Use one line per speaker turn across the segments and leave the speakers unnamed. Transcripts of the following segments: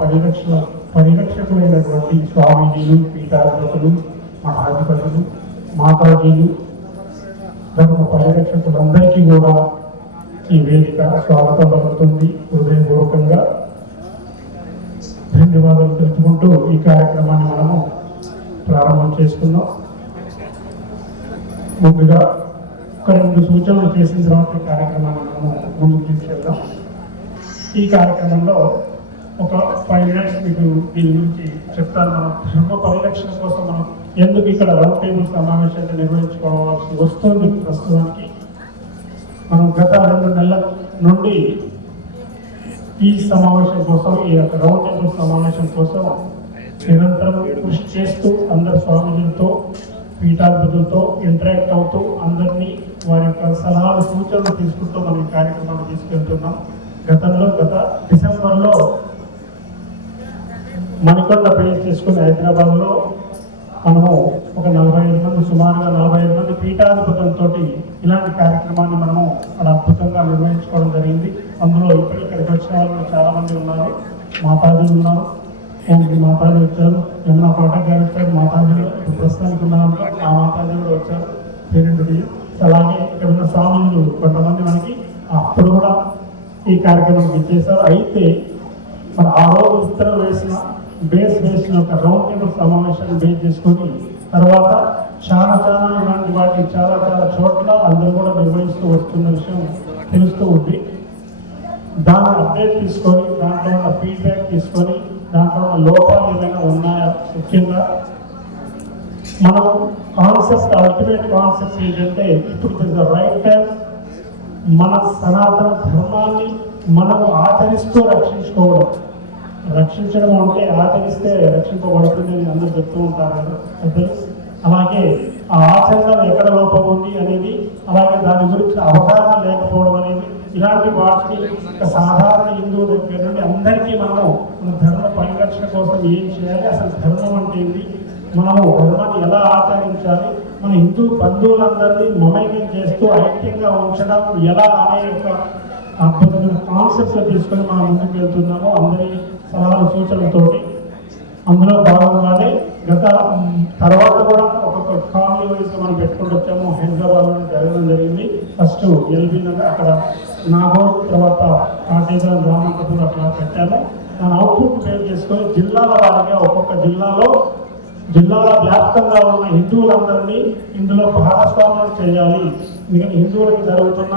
పరిరక్షణ పరిరక్షకులైనటువంటి స్వామీజీలు పీఠాధిపతులు మఠాధిపతులు మాతాజీలు ధర్మ పరిరక్షకులందరికీ కూడా ఈ వేదిక స్వాగతం పలుకుతుంది. హృదయపూర్వకంగా ధన్యవాదాలు తెలుపుకుంటూ ఈ కార్యక్రమాన్ని మనము ప్రారంభం చేసుకుందాం. ముందుగా ఒక రెండు సూచనలు చేసిన తర్వాత ఈ కార్యక్రమాన్ని మనము ముందుకు తీసుకెళ్దాం. ఈ కార్యక్రమంలో ఒక ఫైవ్ మినిట్స్ మీకు దీని గురించి చెప్తాను. మనం ధర్మ పరిరక్షణ కోసం మనం ఎందుకు ఇక్కడ రౌండ్ టేబుల్ సమావేశాన్ని నిర్వహించుకోవాల్సి వస్తుంది ప్రస్తుతానికి? మనం గత రెండు నెలల నుండి ఈ సమావేశం కోసం ఈ యొక్క రౌండ్ టేబుల్ సమావేశం కోసం నిరంతరం కృషి చేస్తూ అందరు స్వామీజీలతో పీఠాధిపతులతో ఇంటరాక్ట్ అవుతూ అందరినీ వారి యొక్క సలహాలు సూచనలు తీసుకుంటూ మనం ఈ కార్యక్రమాన్ని తీసుకెళ్తున్నాం. గతంలో గత డిసెంబర్లో మణికొండ పేరు చేసుకుని హైదరాబాద్లో మనము ఒక నలభై ఐదు మంది సుమారుగా నలభై ఐదు మంది పీఠాధిపతులతో ఇలాంటి కార్యక్రమాన్ని మనము అక్కడ అద్భుతంగా నిర్వహించుకోవడం జరిగింది. అందులో ఇప్పుడు ఇక్కడికి వచ్చిన వాళ్ళు చాలామంది ఉన్నారు. మాతాజీలు ఉన్నారు. ఓంకి మాతాజీ వచ్చారు? యమునా పాఠక్ గారు వచ్చారు. మాతాజీలు ఇప్పుడు ప్రస్తుతానికి ఉన్నారు ఆ మాతాజీ కూడా వచ్చారు. పేరెంటుడి అలాగే ఇక్కడ ఉన్న స్వాములు కొంతమంది మనకి అప్పుడు కూడా ఈ కార్యక్రమం ఇచ్చేసారు అయితే మన ఆ రోజు ఉత్తరం వేసిన బేస్ వేసిన ఒక రౌండ్ టేబుల్ సమావేశాన్ని బేస్ చేసుకొని తర్వాత చాలా చాలా ఇలాంటి వాటి చాలా చాలా చోట్ల అందరూ కూడా నిర్వహిస్తూ వస్తున్న విషయం తెలుస్తూ ఉంది. దాన్ని అప్డేట్ తీసుకొని దాంట్లో ఉన్న ఫీడ్బ్యాక్ తీసుకొని దాంట్లో ఉన్న లోపాలు ఏమైనా ఉన్నాయా? ముఖ్యంగా మనం కాన్సెప్ట్ అల్టిమేట్ కాన్సెప్ట్ ఏంటంటే ఇప్పుడు ద రైట్ టైం మన సనాతన ధర్మాన్ని మనము ఆచరిస్తూ రక్షించుకోవడం. రక్షించడం అంటే ఆచరిస్తే రక్షింపబడుతుంది అని అందరూ చెప్తూ ఉంటారు పెద్దలు అలాగే ఆ ఆచరణలో ఎక్కడ లోపం ఉంది అనేది అలాగే దాని గురించి అవగాహన లేకపోవడం అనేది ఇలాంటి వాటికి ఒక సాధారణ హిందువు దగ్గర నుండి అందరికీ మనము మన ధర్మ పరిరక్షణ కోసం ఏం చేయాలి అసలు ధర్మం అంటే ఏంటి మనము ధర్మాన్ని ఎలా ఆచరించాలి మన హిందూ బంధువులందరినీ మమైక్యం చేస్తూ ఐక్యంగా ఉంచడం ఎలా అనే యొక్క అద్భుతమైన కాన్సెప్ట్స్ తీసుకొని మనం ముందుకు వెళ్తున్నాము. అందరి సలహాలు సూచనలతోటి అందులో భాగంగానే గత తర్వాత కూడా ఒక్కొక్క కాలనీ వైజ్ మనం పెట్టుకుంటూ వచ్చాము. హైదరాబాద్లో జరగడం జరిగింది. ఫస్ట్ ఎల్బీ నగర్ అక్కడ నాగోర్ తర్వాత కాటేజా రామకపూర్ అక్కడ పెట్టాము దాని అవుట్పుట్ పేరు చేసుకొని జిల్లాల వారిగా ఒక్కొక్క జిల్లాలో జిల్లాల వ్యాప్తంగా ఉన్న హిందువులందరినీ ఇందులో భాగస్వామ్యం చేయాలి. ఎందుకంటే హిందువులకు జరుగుతున్న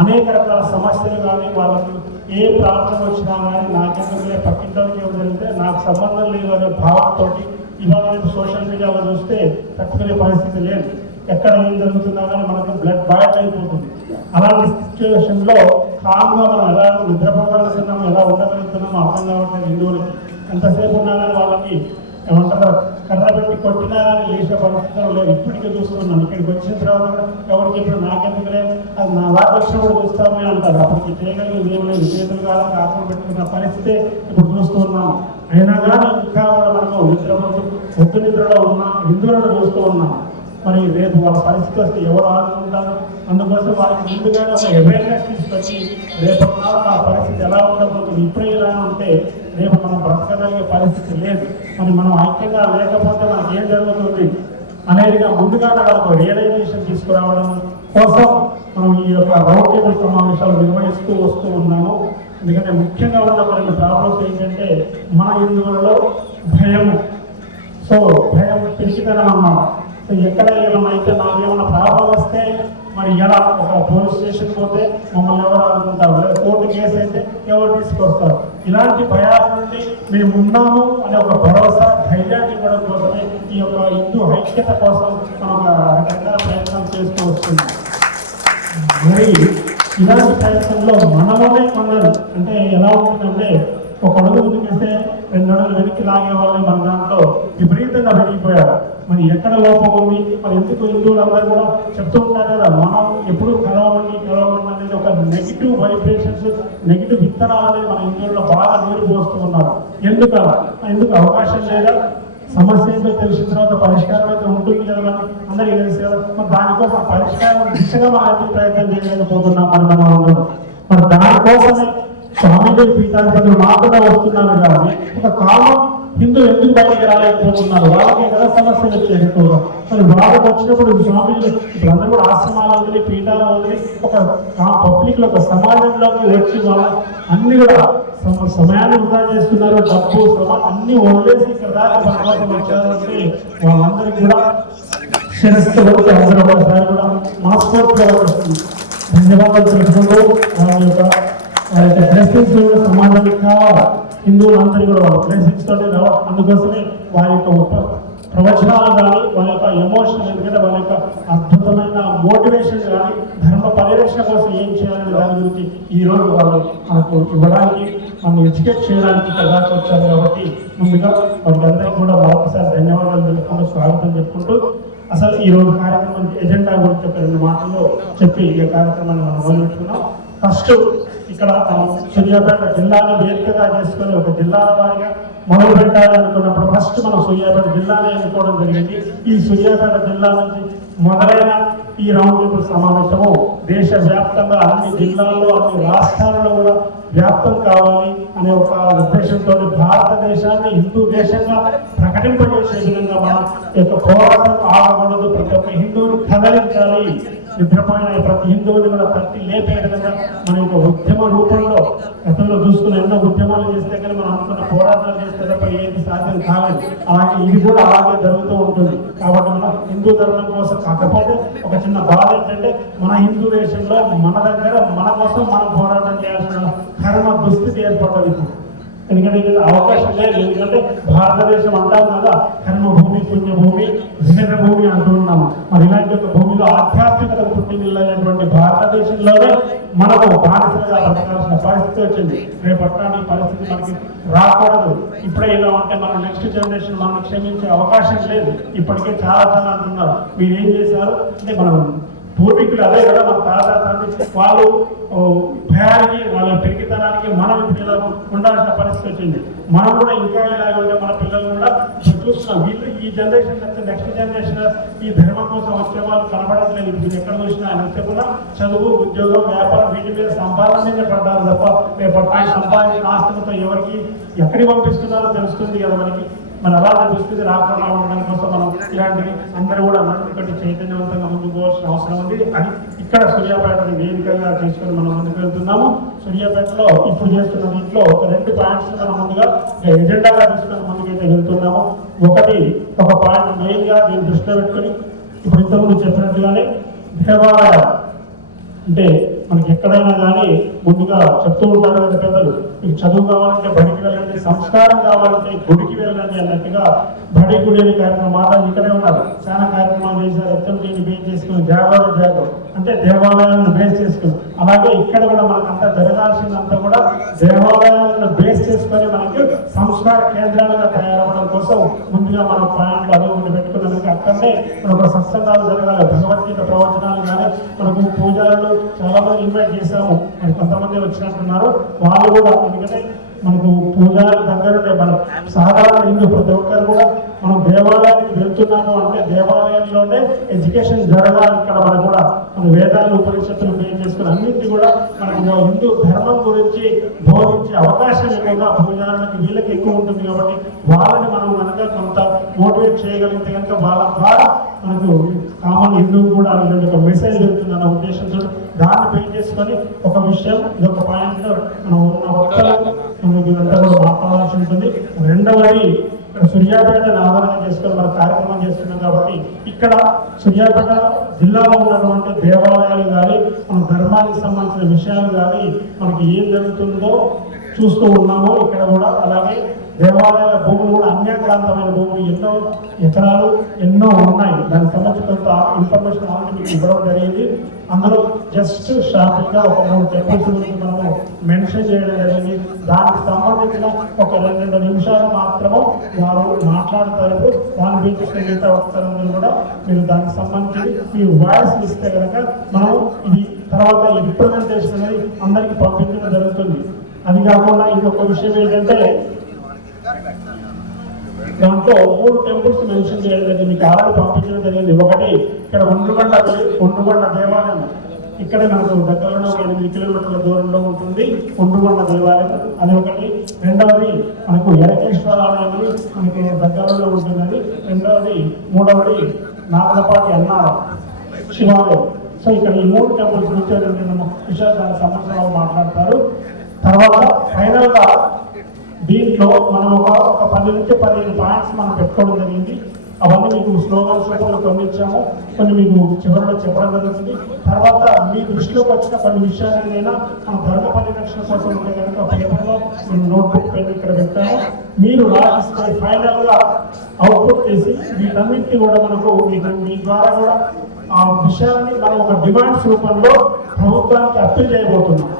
అనేక రకాల సమస్యలు కానీ వాళ్ళకి ఏ ప్రాబ్లం వచ్చినా కానీ నాకెందుకులే పక్కింటోళ్ళకి ఏం జరిగితే నాకు సంబంధం లేదు అనే భావంతో ఇవాళ రేపు సోషల్ మీడియాలో చూస్తే తట్టుకునే పరిస్థితి లేదు. ఎక్కడ ఏం జరుగుతున్నా కానీ మనకు బ్లడ్ బాయిల్ అయిపోతుంది. అలాంటి సిచ్యువేషన్లో కామ్గా మనం ఎలా నిద్రపోగలుగుతున్నాము ఎలా ఉండగలుగుతున్నామో అర్థం కావట్లేదు హిందువులకి. ఎంతసేపు ఉన్నా కానీ వాళ్ళకి ఏమంటారు కర్ర పెట్టి కొట్టినా లేచిన లేచే పరిస్థితులు లేదు ఇప్పటికే ఇక్కడికి వచ్చిన తర్వాత ఎవరు ఎవరికి నాకెందుకులే? అది నా లాగా వచ్చినప్పుడు చూస్తామే అంటారు. అప్పటికి చేయగలిగింది ఏం లేదు. చేతులు కాలం ఆత్మ పెట్టుకున్న పరిస్థితి ఇప్పుడు చూస్తున్నాం అయినా కానీ ఇంకా కూడా మనము నిద్రపోతూ నిద్రలో ఉన్నా హిందువులను చూస్తూ ఉన్నాం. మరి రేపు వాళ్ళ పరిస్థితి వస్తే ఎవరు ఆదుకుంటారు? అందుకోసం వాళ్ళకి ముందుగానే ఒక అవేర్నెస్ తీసుకొచ్చి రేపు నాడు ఆ పరిస్థితి ఎలా ఉండబోతుంది? ఇప్పుడే ఇలా ఉంటే రేపు మనం బ్రతకగలిగే పరిస్థితి లేదు. మరి మనం ఐక్యంగా లేకపోతే మనకి ఏం జరుగుతుంది? అనేదిగా ముందుగానే వాళ్ళకు రియలైజేషన్ తీసుకురావడం కోసం మనం ఈ యొక్క రౌండ్ టేబుల్ సమావేశాలు నిర్వహిస్తూ వస్తూ ఉన్నాము. ఎందుకంటే ముఖ్యంగా ఉన్న కొన్ని ప్రాబ్లమ్స్ ఏంటంటే మన హిందువులలో భయము సో భయం పిలిచితనం అన్నమాట. సో ఎక్కడ ఏమైనా అయితే నాకు ఏమన్నా ప్రాబ్లం వస్తే మరి ఎలా ఒక పోలీస్ స్టేషన్ పోతే మమ్మల్ని ఎవరు అనుకుంటారు లేదా కోర్టు కేసు అయితే ఎవరు తీసుకొస్తారు? ఇలాంటి భయాల నుండి మేము ఉన్నాము అనే ఒక భరోసా ధైర్యాన్ని ఇవ్వడం కోసమే ఈ యొక్క హిందూ ఐక్యత కోసం మనం ఒక రకరకాల ప్రయత్నం చేస్తూ వస్తున్నాం. మరి ఇలాంటి ప్రయత్నంలో మనలోనే కొందరు. అంటే ఎలా ఉంటుందంటే ఒక అడుగు ముందుకేస్తే రెండు అడుగులు వెనక్కి లాగే వాళ్ళని మన దాంట్లో విపరీతంగా పెరిగిపోయారు. మరి ఎక్కడ లోపం ఉంది మరి ఎందుకు హిందువులందరూ కూడా చెప్తూ ఉంటారు కదా మనం ఎప్పుడు కలవండి కలవండి అనేది ఒక నెగిటివ్ వైబ్రేషన్స్ నెగిటివ్ విత్తనాలు అనేది మన హిందువుల్లో బాగా నీరు పోస్తూ ఉన్నారు. ఎందుకు ఎందుకు అవకాశం లేదా? సమస్య ఏంటో తెలిసిన తర్వాత పరిష్కారం అయితే ఉంటుంది కదా మరి. అందరికీ తెలుసు కదా. మరి దానికోసం పరిష్కారం దిశగా మనం ప్రయత్నం చేయలేకపోతున్నాం మరి మనం మరి దానికోసమే స్వామి పీఠాధిపతులు మాత్రమే వస్తున్నారు కానీ ఒక కామన్ హిందూ ఎందుకు బయటికి రాలేకపోతున్నారు? వాళ్ళకి కదా సమస్యలు వచ్చేది మరి వాళ్ళకి వచ్చినప్పుడు స్వామీజీ ఇప్పుడు అందరూ కూడా ఆశ్రమాలు వదిలి పీఠాలు వదిలి ఒక పబ్లిక్లో ఒక సమాజంలోకి వచ్చి వాళ్ళ అన్ని కూడా సమయాన్ని వృధా చేస్తున్నారు. డబ్బు శ్రమ అన్ని వదిలేసి ఇక్కడ దాకా మన వచ్చారంటే వాళ్ళందరికీ కూడా శిరస్సు వచ్చి అందరూ ఒకసారి కూడా మనస్ఫూర్తిగా ధన్యవాదాలు తెలుపుకుంటూ వాళ్ళ యొక్క వాళ్ళ యొక్క బ్లెస్సింగ్స్ సమాజానికి కావాలి. హిందువులందరూ కూడా వాళ్ళ బ్లెస్సింగ్స్ అందుకోసమే వారి యొక్క ఉప- ప్రవచనాలు కానీ వాళ్ళ యొక్క ఎమోషన్ ఎందుకంటే వాళ్ళ యొక్క అద్భుతమైన మోటివేషన్ కానీ ధర్మ పరిరక్షణ కోసం ఏం చేయాలనే దాని గురించి ఈరోజు వాళ్ళు మనకు ఇవ్వడానికి మనం ఎడ్యుకేట్ చేయడానికి ఇక్కడ వచ్చారు కాబట్టి ముందుగా వాళ్ళందరికీ కూడా మరొకసారి ధన్యవాదాలు తెలుపుకుంటూ స్వాగతం చెప్పుకుంటూ అసలు ఈ రోజు కార్యక్రమం ఎజెండా గురించి ఒక రెండు మాటల్లో చెప్పి ఈ కార్యక్రమాన్ని మనం మొదలుపెట్టుకున్నాం ఫస్ట్ ఇక్కడ మనం సూర్యాపేట జిల్లాను వేదికగా చేసుకొని ఒక జిల్లా వారిగా మొదలు పెట్టాలనుకున్నప్పుడు ఫస్ట్ మనం సూర్యాపేట జిల్లానే ఎన్నుకోవడం జరిగింది. ఈ సూర్యాపేట జిల్లా నుంచి మొదలైన ఈ రౌండ్ టేబుల్ సమావేశము దేశ వ్యాప్తంగా అన్ని జిల్లాల్లో అన్ని రాష్ట్రాల్లో కూడా వ్యాప్తం కావాలి అనే ఒక ఉద్దేశంతో భారతదేశాన్ని హిందూ దేశంగా ప్రకటింపజేసే విధంగా మనం యొక్క పోరాటం ఆగకూడదు. ప్రతి ఒక్క హిందువుని కదలించాలి. నిద్రపోయిన ప్రతి హిందువుని కూడా తట్టి లేపే విధంగా మన యొక్క ఉద్యమ రూపంలో గతంలో చూసుకున్న ఎన్నో ఉద్యమాలు చేస్తే కానీ మనం అనుకున్న పోరాటాలు ఏది సాధ్యం కాలేదు. అలాగే ఇది కూడా అలాగే జరుగుతూ ఉంటుంది. కాబట్టి మనం హిందూ ధర్మం కోసం కాకపోతే ఒక చిన్న బాధ ఏంటంటే మన హిందూ దేశంలో మన దగ్గర మన కోసం మనం పోరాటం చేయాల్సిన కర్మ దుస్థితి ఏర్పడ్డది ఇప్పుడు. ఎందుకంటే అవకాశం లేదు. ఎందుకంటే భారతదేశం అంటాం కదా కర్మభూమి పుణ్యభూమి విభిన్న భూమి అంటున్నాము మరి ఇలాంటి ఒక భూమిలో ఆధ్యాత్మికత పుట్టినటువంటి భారతదేశంలోనే మనకు బానిసలుగా బతకాల్సిన పరిస్థితి వచ్చింది. రేపట్టాన్ని పరిస్థితి మనకి రాకూడదు. ఇప్పుడే ఇలా ఉంటే మనం నెక్స్ట్ జనరేషన్ మనం క్షమించే అవకాశం లేదు. ఇప్పటికే చాలా చాలా అంటున్నారు. మీరు ఏం చేశారు? అంటే మనం పూర్వీకులు అదే కదా మన తాత తండ్రి వాళ్ళు భయానికి వాళ్ళ పెరిగితనానికి మనం ఇప్పుడు ఉండాల్సిన పరిస్థితి వచ్చింది. మనం కూడా ఇంకా ఇలాగ ఉంటే మన పిల్లలు కూడా చూస్తున్నాం. వీళ్ళు ఈ జనరేషన్ నుంచి నెక్స్ట్ జనరేషన్ ఈ ధర్మం కోసం వచ్చే వాళ్ళు కనబడట్లేదు ఇప్పుడు ఎక్కడ చూసినా ఆయన కూడా చదువు ఉద్యోగం వ్యాపారం వీటి మీద సంపాదన మీద పడ్డారు తప్ప పట్టాయి సంపాదించిన ఆస్తులతో ఎవరికి ఎక్కడికి పంపిస్తున్నారో తెలుస్తుంది కదా మనకి. మన అలా దుస్థితి రాకుండా ఉండడం కోసం మనం ఇలాంటివి అందరూ కూడా నన్ను చైతన్యవంతంగా ముందుకు పోవాల్సిన అవసరం ఉంది. అది ఇక్కడ సూర్యాపేటని వేదికగా తీసుకొని మనం ముందుకు వెళ్తున్నాము. సూర్యాపేటలో ఇప్పుడు చేస్తున్న దీంట్లో ఒక రెండు పాయింట్స్ మనం ముందుగా ఎజెండాగా తీసుకొని ముందుకైతే వెళ్తున్నాము. ఒకటి ఒక పాయింట్ మెయిన్గా దీన్ని దృష్టిలో పెట్టుకొని ఇప్పుడు ఇంతకుముందు చెప్పినట్టుగానే దేవాలయం అంటే మనకి ఎక్కడైనా కానీ ముందుగా చెప్తూ ఉంటారు కదా పెద్దలు మీకు చదువు కావాలంటే బడికి వెళ్ళండి సంస్కారం కావాలంటే గుడికి వెళ్ళండి అన్నట్టుగా బడి గుడి అనే కార్యక్రమం మాతాజీ ఇక్కడే ఉన్నారు. చాలా కార్యక్రమాలు చేశారు ఎత్తంటిని బేస్ చేసుకుని జాగరణ జాగం అంటే దేవాలయాలను బేస్ చేసుకుని. అలాగే ఇక్కడ కూడా మనకంతా జరగాల్సిందంతా కూడా దేవాలయాలను బేస్ చేసుకొని మనకి సంస్కార కేంద్రాలుగా తయారవడం కోసం ముందుగా మనం ప్లాన్లు అదే ఒకటి పెట్టుకున్నందుకు అక్కడనే మనకు సత్సంగాలు జరగాలి. భగవద్గీత ప్రవచనాలు కానీ మనకు పూజలు చాలా మంది ఇన్వైట్ చేశాము. మరి కొంతమంది వచ్చినట్టున్నారు. వాళ్ళు కూడా ఎందుకంటే మనకు పూజారి దగ్గరనే మనం సాధారణ హిందూ ప్రతి ఒక్కరు కూడా మనం దేవాలయానికి వెళ్తున్నాము అంటే దేవాలయంలోనే ఎడ్యుకేషన్ జరగాలి ఇక్కడ మనం కూడా. మన వేదాలు ఉపనిషత్తులు పే చేసుకుని అన్నింటి కూడా మనకు హిందూ ధర్మం గురించి బోధించే అవకాశం ఎక్కువగా పూజారులకు వీళ్ళకి ఎక్కువ ఉంటుంది కాబట్టి వాళ్ళని మనం కనుక చేయగలిగితే కనుక వాళ్ళ ద్వారా మనకు కామన్ హిందూ కూడా ఒక మెసేజ్ వెళ్తుందన్న ఉద్దేశంతో దాన్ని పెయింట్ చేసుకొని ఒక విషయం ఇదొక పాయింట్ మనం ఉన్న మనం ఇదంతా కూడా మాట్లాడాల్సి ఉంటుంది. రెండవది ఇక్కడ సూర్యాపేటను చేసుకొని మన కార్యక్రమం చేస్తున్నాం కాబట్టి ఇక్కడ సూర్యాపేట జిల్లాలో ఉన్నటువంటి దేవాలయాలు కానీ మన ధర్మానికి సంబంధించిన విషయాలు కానీ మనకి ఏం జరుగుతుందో చూస్తూ ఉన్నాము. ఇక్కడ కూడా అలాగే దేవాలయాల భూములు కూడా అన్యాక్రాంతమైన భూములు ఎన్నో ఎకరాలు ఎన్నో ఉన్నాయి. దానికి సంబంధించి కొంత ఇన్ఫర్మేషన్ ఆల్రెడీ మీకు ఇవ్వడం జరిగింది. అందులో జస్ట్ షార్ట్గా ఒక మూడు టెంపుల్స్ మనము మెన్షన్ చేయడం జరిగింది. దానికి సంబంధించిన ఒక రెండు రెండు నిమిషాలు మాత్రము వారు మాట్లాడతారు. దాని గురించి మిగతా వస్తారని కూడా మీరు దానికి సంబంధించి మీ వాయిస్ ఇస్తే కనుక మనం ఇది తర్వాత ఈ రిప్రజెంటేషన్ అనేది అందరికీ పంపించడం జరుగుతుంది. అది కాకుండా ఇంకొక విషయం ఏంటంటే దాంట్లో మూడు టెంపుల్స్ మెన్షన్ చేయడం జరిగింది. మీకు ఆల్రెడీ పంపించడం జరిగింది. ఒకటి ఇక్కడ ఉండ్రుగొండ ఉండ్రుగొండ దేవాలయం. ఇక్కడే మనకు దగ్గరలో ఒక ఎనిమిది కిలోమీటర్ల దూరంలో ఉంటుంది ఉండుగొండ దేవాలయం. అది ఒకటి. రెండవది మనకు ఎరకేశ్వర ఆలయం మనకి దగ్గరలో ఉంటున్నది రెండవది మూడవది నాగలపాటి అన్నారం శివాలయం. సో ఇక్కడ ఈ మూడు టెంపుల్స్ గురించి నేను విషయాలు దానికి మాట్లాడతారు. తర్వాత ఫైనల్గా దీంట్లో మనం ఒక ఒక పది నుంచి పదిహేను పాయింట్స్ మనం పెట్టుకోవడం జరిగింది. అవన్నీ మీకు స్లోగన్స్ రూపంలో కొన్ని ఇచ్చాము. కొన్ని మీకు చివరిలో చెప్పడం జరిగింది తర్వాత మీ దృష్టిలోకి వచ్చిన కొన్ని విషయాలైనా మన ధర్మ పరిరక్షణ కోసం ఉంటే కనుక పేపర్లో మేము నోట్బుక్ పెట్టి ఇక్కడ పెట్టాము మీరు రాసిస్తే ఫైనల్గా అవుట్పుట్ చేసి వీటన్నింటినీ కూడా మనకు మీ ద్వారా కూడా ఆ విషయాన్ని మనం ఒక డిమాండ్స్ రూపంలో ప్రభుత్వానికి అప్పీల్ చేయబోతున్నాం.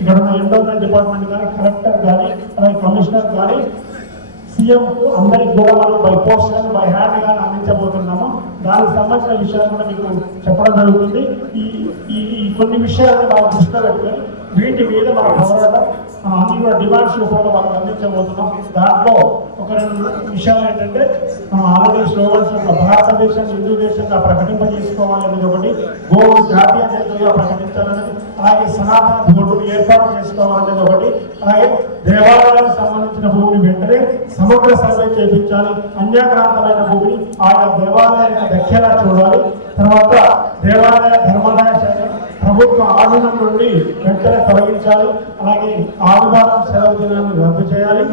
ఇక్కడ ఉన్న ఎండోమెంట్ డిపార్ట్మెంట్ కానీ కలెక్టర్ కానీ అలాగే కమిషనర్ కానీ సీఎం కు అందరికి కూడా మనం బై పోస్ట్ కానీ బై హ్యాండ్ కానీ అందించబోతున్నాము. దానికి సంబంధించిన విషయాలు కూడా మీకు చెప్పడం జరుగుతుంది. ఈ ఈ కొన్ని విషయాలను మనం దృష్టిలో పెట్టుకొని వీటి మీద మన పోరాటం అన్ని కూడా డిమాండ్స్ రూపంలో వాళ్ళకి అందించబోతున్నాం. దాంట్లో ఒక రెండు విషయాలు ఏంటంటే మనం ఆల్రెడీ స్లోగన్స్ భారతదేశం హిందూ దేశంగా ప్రకటింపజేసుకోవాలనేది ఒకటి గోవు జాతీయ జంతువుగా ప్రకటించాలనేది అలాగే సనాతన భూములు ఏర్పాటు చేసుకోవాలనేది ఒకటి అలాగే దేవాలయాలకు సంబంధించిన భూమిని వెంటనే సమగ్ర సర్వే చేయించాలి అన్యాక్రాంతమైన భూమిని ఆయా దేవాలయానికి దక్కేలా చూడాలి. తర్వాత దేవాలయ ధర్మాదాయ ప్రభుత్వ ఆధీనం నుండి వెంటనే తొలగించాలి అలాగే ఆదివారం సెలవు దినాన్ని రద్దు చేయాలి.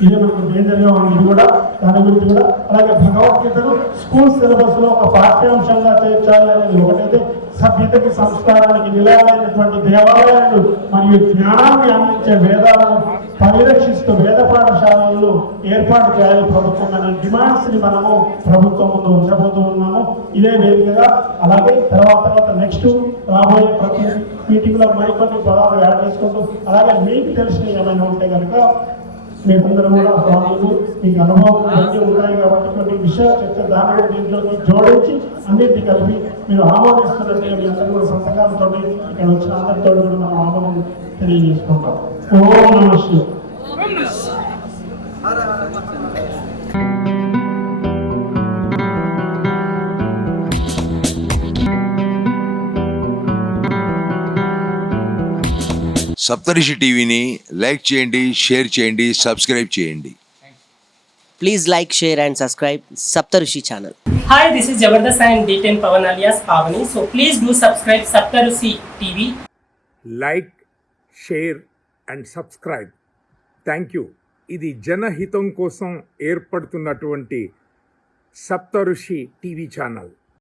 ఇదే మనకు డేంజర్గా ఉంది. ఇది కూడా దాని గురించి కూడా అలాగే భగవద్గీతను స్కూల్ సిలబస్లో ఒక పాఠ్యాంశంగా చేర్చాలి అనేది ఒకటైతే సభ్యతకి సంస్కారానికి నిలయాలైనటువంటి దేవాలయాలు మరియు జ్ఞానాన్ని అందించే వేదాలను పరిరక్షిస్తూ వేద పాఠశాలలు ఏర్పాటు చేయాలి ప్రభుత్వం అనే డిమాండ్స్ని మనము ప్రభుత్వం ముందు ఉంచబోతూ ఉన్నాము. ఇదే వేదికగా అలాగే తర్వాత తర్వాత నెక్స్ట్ రాబోయే ప్రతి మీటింగ్లో మరికొన్ని పదాలు యాడ్ చేసుకుంటూ అలాగే మీకు తెలిసిన ఏమైనా ఉంటే కనుక మీకందరూ కూడా స్వాములు మీకు అనుభవం అన్నీ ఉన్నాయి కాబట్టి కొన్ని విషయాలు చర్చ దానిలో దీంట్లోకి జోడించి అన్నింటినీ కలిపి మీరు ఆమోదిస్తున్నట్టు మీ అందరూ కూడా సంతకాలతో ఇక్కడ వచ్చిన అందరితో కూడా మనం ఆమోదం తెలియజేసుకుంటాం. ఓం నమ శివాయ.
సప్తరిషి టీవీని లైక్ చేయండి షేర్ చేయండి సబ్స్క్రైబ్ చేయండి.
Please like share and subscribe Saptarishi channel
hi this is Jabardasth and D ten Pavan alias Pavani so please do subscribe Saptarishi TV
like share and subscribe thank you ఇది జనహితం కోసం ఏర్పడుతున్నటువంటి సప్తరుషి TV channel.